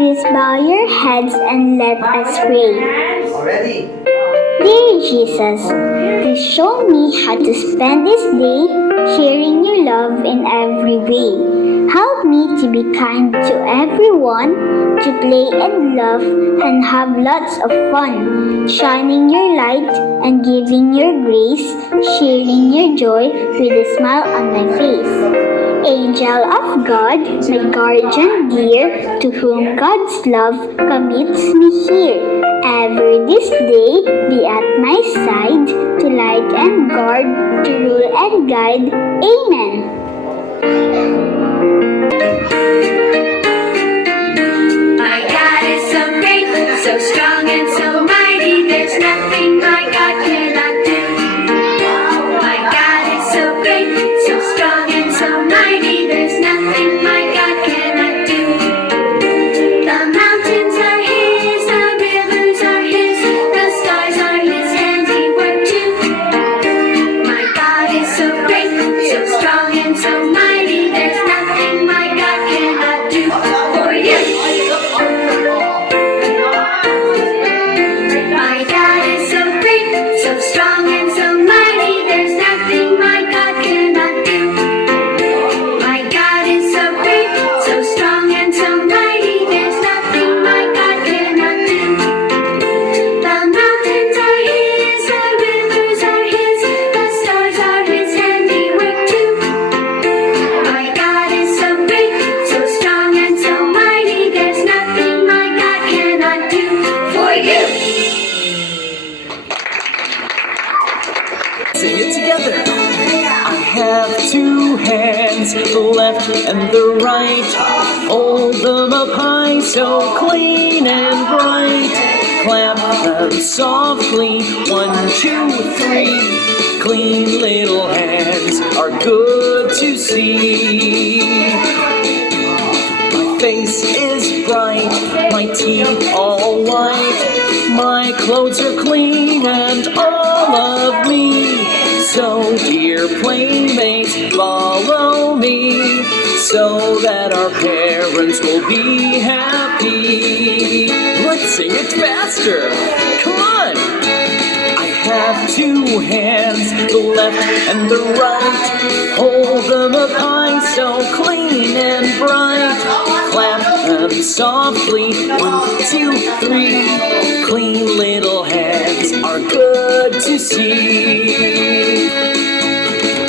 Please bow your heads and let us pray. Already. Dear Jesus, please show me how to spend this day sharing your love in every way. Help me to be kind to everyone, to play and laugh and have lots of fun, shining your light and giving your grace, sharing your joy with a smile on my face. Angel of God, my guardian dear, to whom God's love commits me here. Ever this day be at my side, to light and guard, to rule and guide. Amen. My God is so great, so strong and so mighty, there's nothing my God cannot do. My God is so great, so strong and so mighty, there's nothing my God cannot do. The mountains are His, the rivers are His, the stars are His handiwork too. My God is so great, so strong and so mighty, there's nothing my God cannot do for you. My God is so great, so strong and so mighty, there's nothing my God cannot do. My God is so great, so strong and so mighty, there's nothing my God cannot do. The mountains are His, the rivers are His, the stars are His handiwork too. My God is so great, so strong and so mighty, there's nothing my God cannot do for you. Sing it together. I have two hands, the left and the right. Hold them up high, so clean and bright. Clap them softly, 1, 2, 3. Clean little hands are good to see. My face is bright, my teeth all white. My clothes are clean and all of me. So dear playmates, follow me, so that our parents will be happy. Let's sing it faster. Come on. I have two hands, the left and the right. Hold them up high, so clean and bright. Clap them softly, 1, 2, 3. Clean little hands are good to see.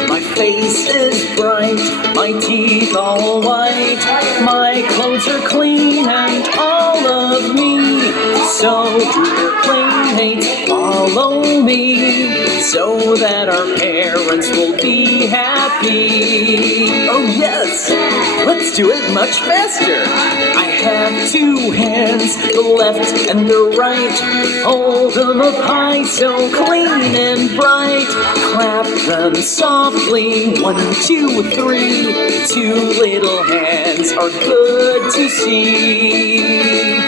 My face is bright, my teeth all white. My clothes are clean and all of me. So dear playmates, follow me, so that our parents will be happy. Oh yes, let's do it much faster. I have two hands, the left and the right. Hold them up high, so clean and bright. Clap them softly, 1, 2, 3. Two little hands are good to see.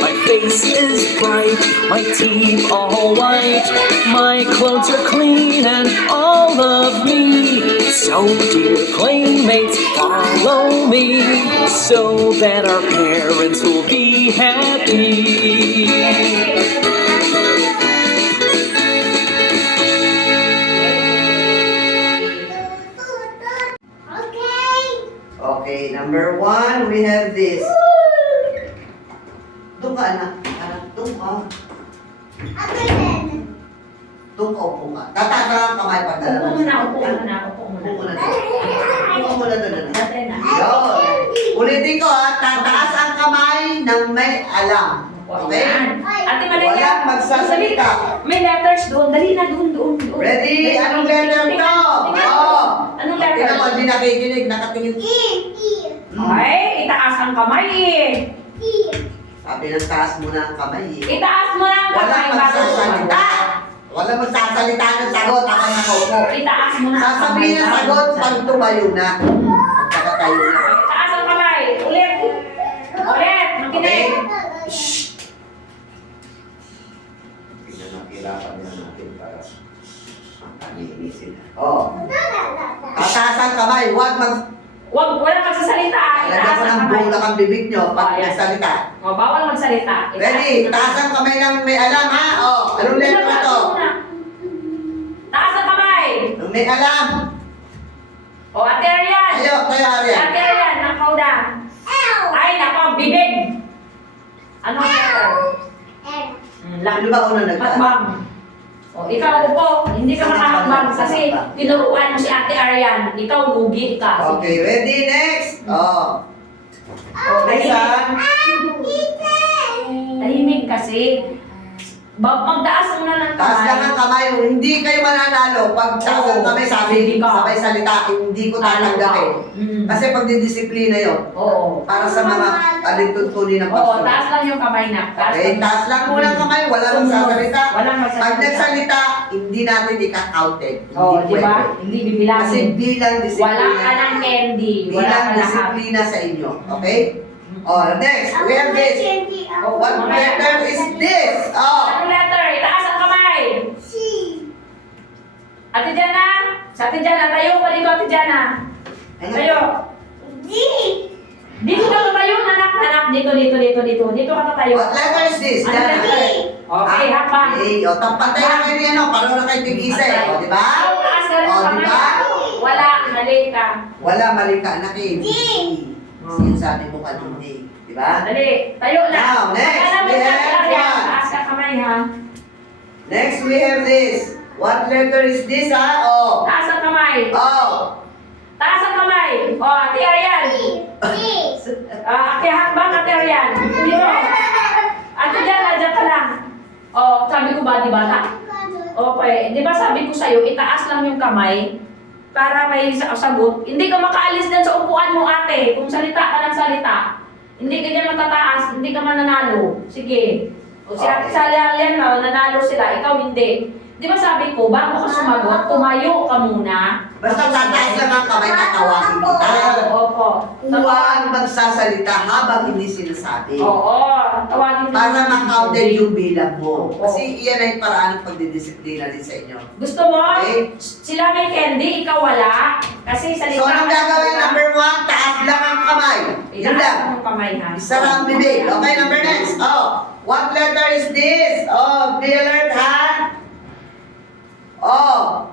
My face is bright, my teeth all white. My clothes are clean and all of me. So dear playmates, follow me, so that our parents will be happy. Okay, number 1, we have this. Doon ka, anak. Anak, doon ka. Doon ka, upo ka. Tatata ang kamay pag dala. Upo muna, upo muna, upo muna. Upo muna doon. Upo muna doon, anak. Dati na. Yun. Ulitin ko ha, tataas ang kamay ng may alam. Okay? Ate Maria, Walang magsasalita. may letters doon. Dali na doon. Ready? Anong letter to? Oo. Anong Hindi letter? naman, hindi nakikinig, nakatingin. Ay, itaas ang kamay eh. Sabi ng taas muna ang kamay. Itaas mo na ang kamay. Walang magsasalita. Walang magsasalita ng sagot. Ako nakaupo. Itaas mo na ang kamay. Sasabihin ng sagot pag tumayo na. Pagkatayo na. Itaas ang kamay. Ulit. Ulit. Makinig. Shhh! Pinanakirapan na natin para paninisin. Oh. Tataas ang kamay. Huwag wala magsasalita. Lagyan Itaas ko ang ng kamay. bulak ang bibig nyo pag Oh, yan. nagsalita. O, bawal magsalita. Itaas Ready? mo na. Taas ang kamay ng may alam, ha? Oh, anong letra Taas to? mo na. Taas ang kamay. Ang may alam. O, Ate Arian. Tayo, Arian. Ate Arian, nakaw na. Ay, nakaw, bibig. Anong letter? Ano ba unang nagtaas? Hakbang. O, ikaw upo. Hindi ka makahakbang kasi tinuruan mo si Ate Arian. Ikaw, lugi ka. Okay, ready? Next. Oh. O, Next, tahimik. Tahimik kasi. Magtaas muna ng Taas lang kamay. ang kamay. Hindi kayo mananalo. Pag taas ang kamay, Hindi ka. sabay salita, hindi ko tatanggapin. Mm. Kasi pagdidisiplina yun. Oo. Para sa mga alintutuli ng Oo, pagsunod. taas lang yung kamay na. Okay, taas lang muna ang kamay. Walang magsasalita. Walang Pag magsasalita. nagsalita, hindi natin ika-counted. Oo, Hindi di ba? pwede. Hindi Kasi bibilangin. bilang Wala ka disiplina. ng candy. Wala Bilang ka lahat. disiplina sa inyo. Okay? Oh, next, we have this. Oh, What letter is this? Oh, Anong letter? Itaas ang kamay. Ate Jana? Sa Ate Jana, tayo pa dito, Ate Jana. ano? Tayo. Dito ka tayo, anak. Dito. Dito ka tayo. What letter is this? Ano letter? Okay, hakbang. Okay, o, tapatay na kayo niya, no? Paano na kayo tig-isa eh? O, di ba? Taas ka rin O, ang di kamay. ba? Wala, mali ka. Wala, mali ka, anak eh. Sinasabi mo ka hindi. Di ba? Dali, tayo na. Now, next, Alam mo we na, have Arian. one. Taas ka kamay, ha? Next, we have this. What letter is this, ha? O. Taas ang kamay. O. Taas ang kamay. O, Ate Arian. Ate Hakbang, Ate Arian. Dito. Ate Jana, dyan ka lang. O, sabi ko ba, di ba? Okay, di ba sabi ko sa'yo, itaas lang yung kamay para may sagot. Hindi ka makaalis din sa upuan mo, ate. Kung salita ka ng salita, hindi ka dyan matataas, hindi ka mananalo. Sige. O si Ate Salian, nanalo sila, ikaw hindi. Di ba sabi ko, bago ka sumagot, tumayo ka muna. Basta tataas lang ang kamay, tatawagin kita. Opo. Huwag magsasalita habang hindi sinasabi. Oo. Tawagin mo. Para ma-counted yung bilang mo. Kasi iyan ay paraan ng pagdidisiplina din sa inyo. Gusto mo? Okay. Sila may candy, ikaw wala. Kasi salita So, anong gagawin? Number 1, taas lang ang kamay. Yun lang. Ang kamay, ha? Isa lang ang bibig. Okay, number next. Oh, what letter is this? Oh, be alert, ha? Oh,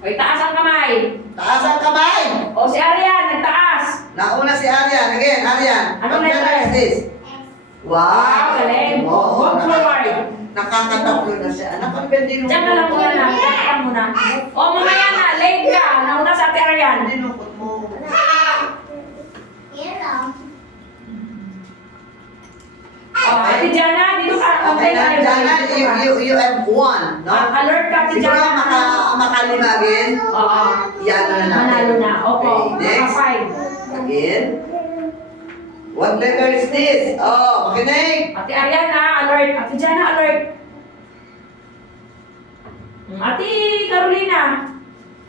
O, itaas ang kamay. taas ang kamay. O, si Arian, nagtaas. Nauna si Arian. Again, Arian. Anong What letter letter? is this? Wow. Galing. Oo. Walk forward. Nakakatatlo na siya. Anak, ang ganda yung... Diyan ka lang muna na. Diyan ka lang muna. O, mamaya na. Late ka. Nauna sa Ate Arian. Dinukot mo. O, Ate Jana, dito ka. Okay na, tayo. Jana, Dito ka. you have one, no? Alert ka, Ate Siguro Jana. makalimagin. Oo. Yan na natin. Manalo na. Opo. Okay, next. Naka-five. Again. What letter is this? Oh, makinig. Ate Arian na, alert. Ate Jana, alert. Ate Carolina.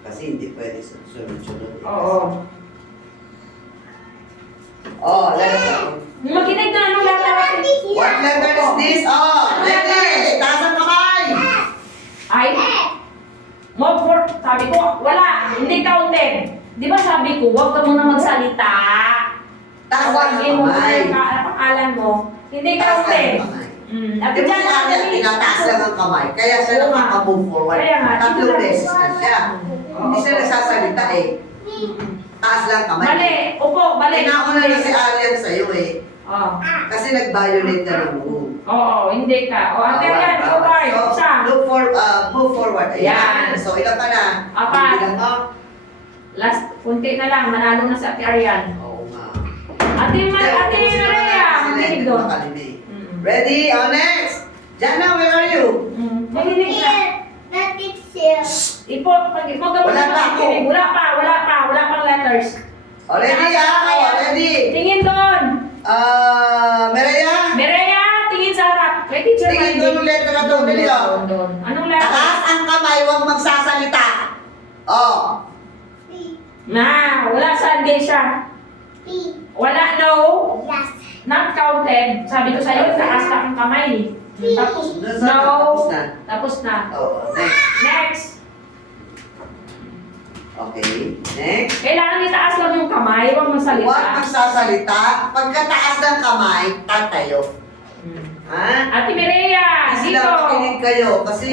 Kasi hindi pwede sunod-sunod. Oo. Oh, letter. Makinig na, anong letter? What letter is this? Oh, ready. Taas ang kamay. Ay, move for, sabi ko, wala, hindi counted. Di ba sabi ko, huwag ka muna magsalita. Taas ang Tawagin mo muna kamay. yung pangalan mo. Hindi Taas counted. ang kamay. At Di ba dyan si Arian, tinataas lang ang kamay. Kaya siya Oo nga. nakaka-move forward. Kaya nga, Tatlong ito lang. beses na siya. Hindi siya nagsasalita eh. Taas lang kamay. Bali, upo, bali. Nauna na si Arian sa'yo eh. Oh. Kasi nag-violate na ng rule. Oo, hindi ka. O, ate yan, forward. So, Isa. move forward. Yan. So, ilan ka na? Apat. Bilang mo? Last, kunti na lang, manalo na si Ate Arian. Oo nga. Ate Maria, Sila makinig hindi doon. makalimi. Ready? Oh, next! Jana, where are you? Makinig na. Ipo, mag-gawin Wala pa ako. Wala pang letters. Oh, ready ah? Oh, ready? Tingin doon. Mereya? Mireya, tingin sa harap. May teacher Tingin doon yung letter na to. Dali oh. Doon. Anong letter? Taas ang kamay, huwag magsasalita. Oh. Na, wala Sunday siya. Wala, no. Not counted. Sabi ko sa'yo, taas lang ang kamay. Tapos, Nasa- no. tapos na. Tapos na. Oh, next. Next. Okay, next. Kailangan itaas lang yung kamay, huwag magsalita. Huwag magsasalita. Pagkataas ng kamay, tatayo. Ha? Ate Mireya, Kasi dito. lang makinig kayo kasi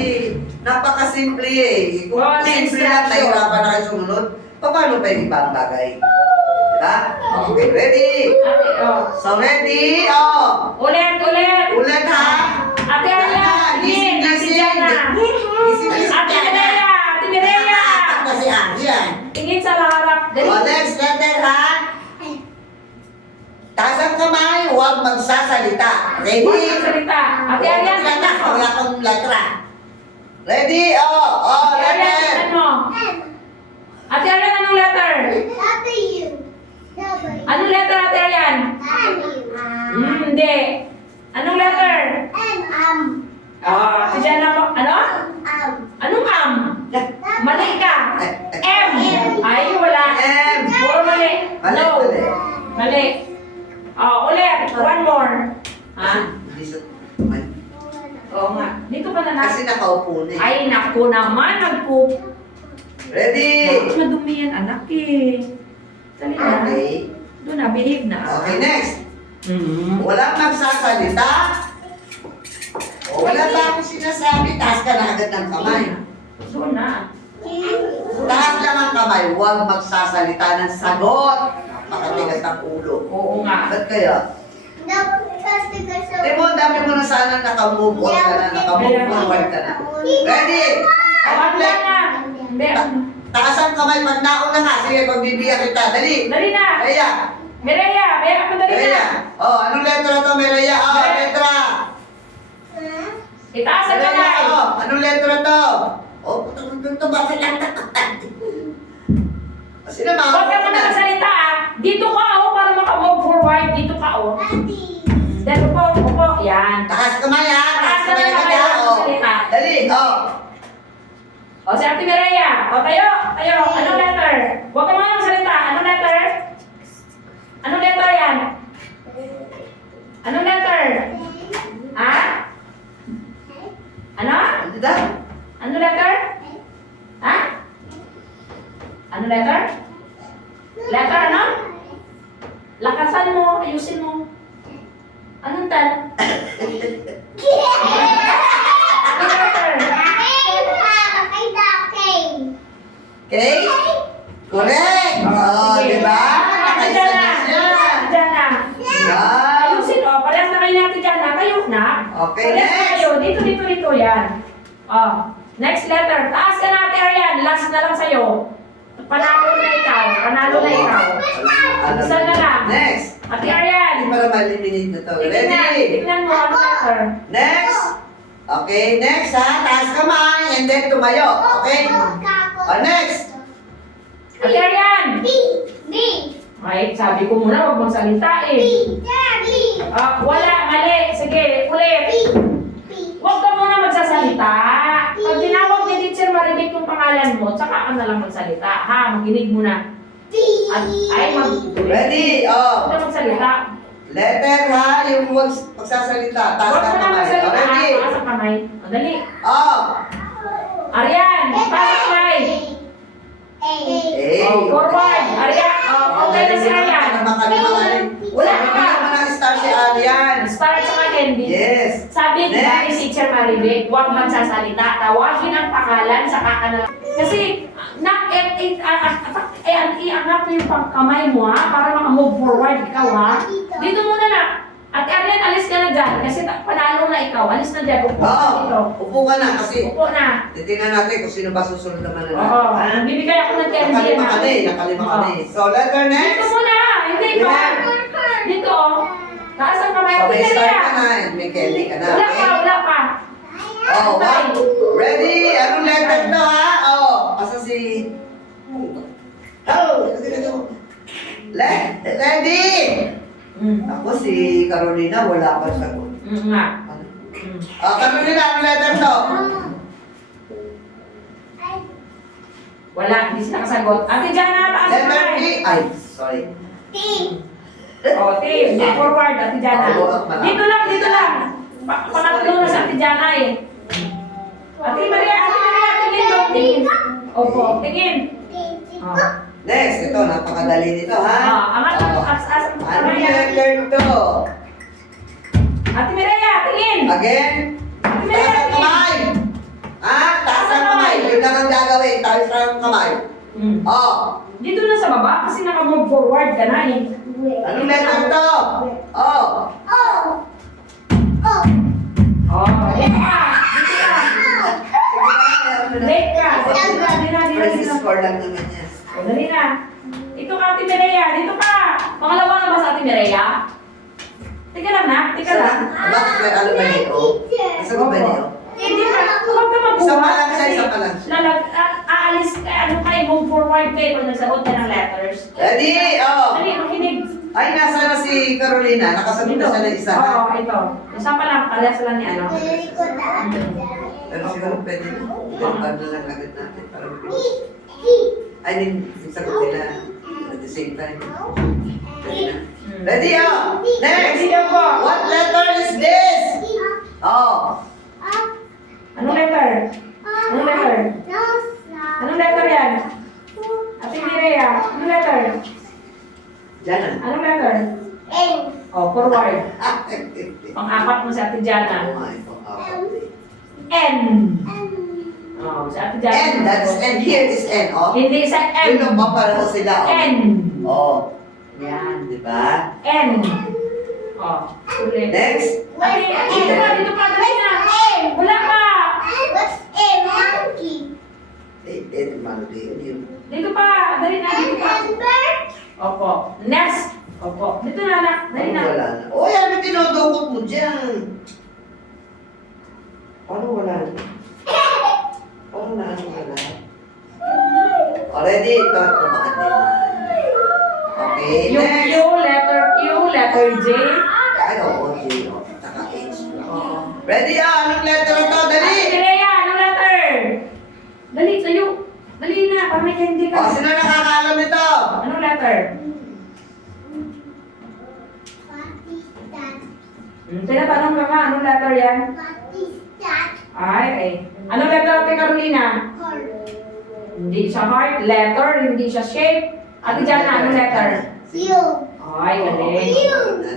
napakasimple eh. Kung Oh, simple instruction. lang, nahirapan na kayo sumunod, paano pa yung ibang bagay? Diba? Okay, ready? Ate, oh. So ready? Oh! Ulit. Ulit ha! Ate Arya, Gising, Ate gising! Jana. Gising, Ate Mireya, Ate Mireya. Kasi yan. Tingin sa harap. Dali. O, next letter ha? Taas ang kamay, huwag magsasalita. Ready? Huwag magsalita. Ate Arya, Wala tingnan mo. wala akong letra. Ready? Oh, Ate Arya, letter. tingnan mo. Ate Arya, anong letter? Anong letter, Ate Aryan? Hindi. Anong letter? Ate Jana mo. Ano? Anong am? Mali ka. M. Ay, wala. M. Puro mali. Mali, No. mali. Mali. Ulit. One more. Ha? Hindi sa... Oo nga. Dito pa na Kasi nakaupo na eh. Ay, naku naman. Ready? Bakit madumi yan, anak eh. Dali na. Okay. Doon na, behave na. Okay, next. Mm. Walang magsasalita. O, wala pa akong sinasabi. Taas ka na agad ng kamay. Doon na. Taas lang ang kamay. Huwag magsasalita ng sagot. Makatigas ng ulo. Oo nga. Ba't kaya? Timo, dami mo na sana nakamove on ka na. Nakamove forward ka na. Ready? Awat lang na. Hindi. Taas ang kamay pag nauna ka. Sige, pagbibigyan kita. Dali. Dali na. Raya. Mireya, Mireya, madali na. Raya. Oh, anong letra to, Raya? Oh, letra. Itaas ang Raya, kamay. oh, anong letra to? Oh, ito ba sila? Sino ba? Huwag ka muna magsalita ah. Dito ka para maka-move forward. Dito ka Dito upo. Yan. Taas kamay ha. Taas ka na ka kamay, ha. huwag Oh. magsalita. Dali, oh. O, si Ate Mireya. O, tayo. Anong letter? Huwag ka muna magsalita. Anong letter? Anong letter yan? Anong letter? Ha? Ano? Ano daw? Ano letter? Ha? Ano letter? Letter ano? Lakasan mo, ayusin mo. Anong tel? Anong letter? Okay? Correct! Oh, sige. di ba? Ate Nakaisa Jana. na siya. Ate Jana. Wow. Ayusin o, parehas na kayo natin dyan ha. Kayo na. Okay, Parehas na next. kayo. Dito, yan. Next letter. Taas ka na, Ate Arian. Last na lang sa'yo. Panalo na ikaw. Isa na lang. Next. Ate Arian. Hindi para maliminate na to. Ready? Tignan mo, ano letter? Next. Okay, next ha. Taas kamay and then tumayo. Okay? Oh, next. Ate Arian. Ay, sabi ko muna, huwag magsalita eh. Wala, mali. Sige, ulit. Huwag ka muna magsasalita. Pag tinawag ni Teacher Maribik yung pangalan mo, tsaka ka na lang magsalita. Ha, makinig muna. Ready? Oh. Huwag ka magsalita. Letter ha. Yung magsasalita. Taas Huwag ka ka na kamay. magsalita. Oh, ready? Taas ang kamay. O, dali. Oh. Arian, taas ang kamay. Eh. Oh, forward. Arian, okay na si Arian. Wala ka pa. Wala ka star si Arian. Start sa candy. Yes. Sabi ni Next. Teacher Maribik, huwag magsasalita. Tawagin ang pangalan sa kakana. Kasi, iangat mo yung kamay mo ha, para maka-move forward ikaw ha. Dito muna na. Ate Arian, alis ka na dyan. Kasi panalo na ikaw. Alis na dyan. Upo ka dito. Oo. Upo ka na kasi Upo na. titingnan natin kung sino ba susunod naman na Oo. natin. Bibigay ako ng candy. Nakalima ka na eh. Nakalima ka na eh. So, letter Dito next. muna. Hindi pa. Dito. Taas ang kamay. So, may Ate start Arian. ka na and may candy ka na. Wala Okay? pa, wala pa. Oh, one. Ready? Anong letter to ha? Oh, asa si... Oh, ready? Ako si Carolina, wala pa sagot. Nga. Carolina, anong letter to? Wala, hindi sila kasagot. Ate Jana, taas ang Letter T. kamay. Ay, sorry. O, team, move forward, Ate Jana. Oo, malapit. Dito lang. Pangatlo na sa Ate Jana eh. Ate Maria, tingin. Opo, tingin. O, Oh. Next, ito, napakadali nito, ha? Angat mo. Ano yung letter to? Ate Mireya, tingin. Again, Ate taas Mireya, ang kamay. Taas ang kamay. Yun lang ang gagawin, taas ang kamay. Oh, Dito na sa baba kasi naka-move forward ka na eh. anong letter to? Oh, Dito ka. Late ka. first score lang naman yan. Dali na. Ito ka, Ate Mireya. Dito ka. Pangalawa na ba sa Ate Mireya? Tika lang na. Tika lang. Bakit may ano ba niyo? Nasa ba niyo? Hindi ka. Huwag ka magbuhat. Isa pa lang siya, isa pa lang siya. Aalis ka. Ano kayo? Move forward kayo pag nagsagot ka ng letters. Ready? Oh. Dali, makinig. Ay, nasa na si Carolina. Nakasagot na siya ng isa. ha? Oo, ito. Isa pa lang. Parehas lang ni ano. Pero siguro pwede na. Pag na lang agad natin. Para I mean, yung sagot nila at the same time. Pwede na. Ready? Oh. Next! Ready na po. What letter is this? Oh. Anong letter? Anong letter? Anong letter yan? Ate Mireya, anong letter? Diyan. Anong letter? Oh, forward. Pang-apat mo si Ate Jana. Oh my God. N. Oh, si Ate Jana. N, that's N. Here is N, oh. Hindi sa M. Yun ang papareho sila, oh. N. Oh. Yan. Di ba? N. Oh, ulit. Next. Ate, dito pa, dali na. Wala pa. N, Maldi. Yun yun. Dito pa, dali na, dito pa. Opo. Nest. Opo. Dito na, anak. Dali na. Wala na. Oh, yan ang tinudukot mo dyan. Paano wala na? Paano na ano wala? Already, ito bakit din. Okay, Yung next. Q, letter Q, letter J. Ay, oo, J, oh. Saka H. Oo. Ready, anong letter na to? Dali! Ate Mireya, anong letter? Dali, tayo. Dali na, para may candy O, ka. sino nakakaalam nito? Anong letter? Tinatanong ka nga, anong letter yan? Ay. Anong letter, Ate Carolina? Hindi siya heart, letter, hindi siya shape. Ate Jana, anong letter? Ay, galing.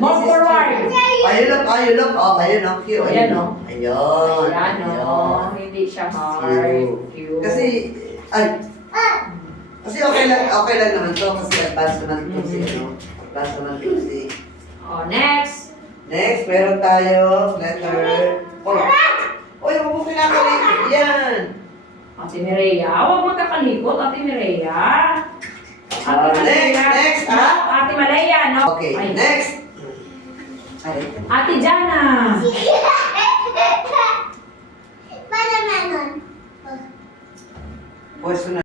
Move forward. Ayun lang. Oh, ayun ang Q. Ayan, Ayun, oh. Ayun. Ayan, o. Hindi siya heart. Q. Kasi, kasi okay lang naman to. Kasi advance naman ito si, advance naman ito si. Oh, next. Next, meron tayo, letter, Uy, huwag mo kinakalikot yan. Ate Mireya, huwag magkakalikot, Ate Mireya. Next, ha? Ate Malaya, no? Okay, Ay. next. Ay, Ate Jana. pwesto na.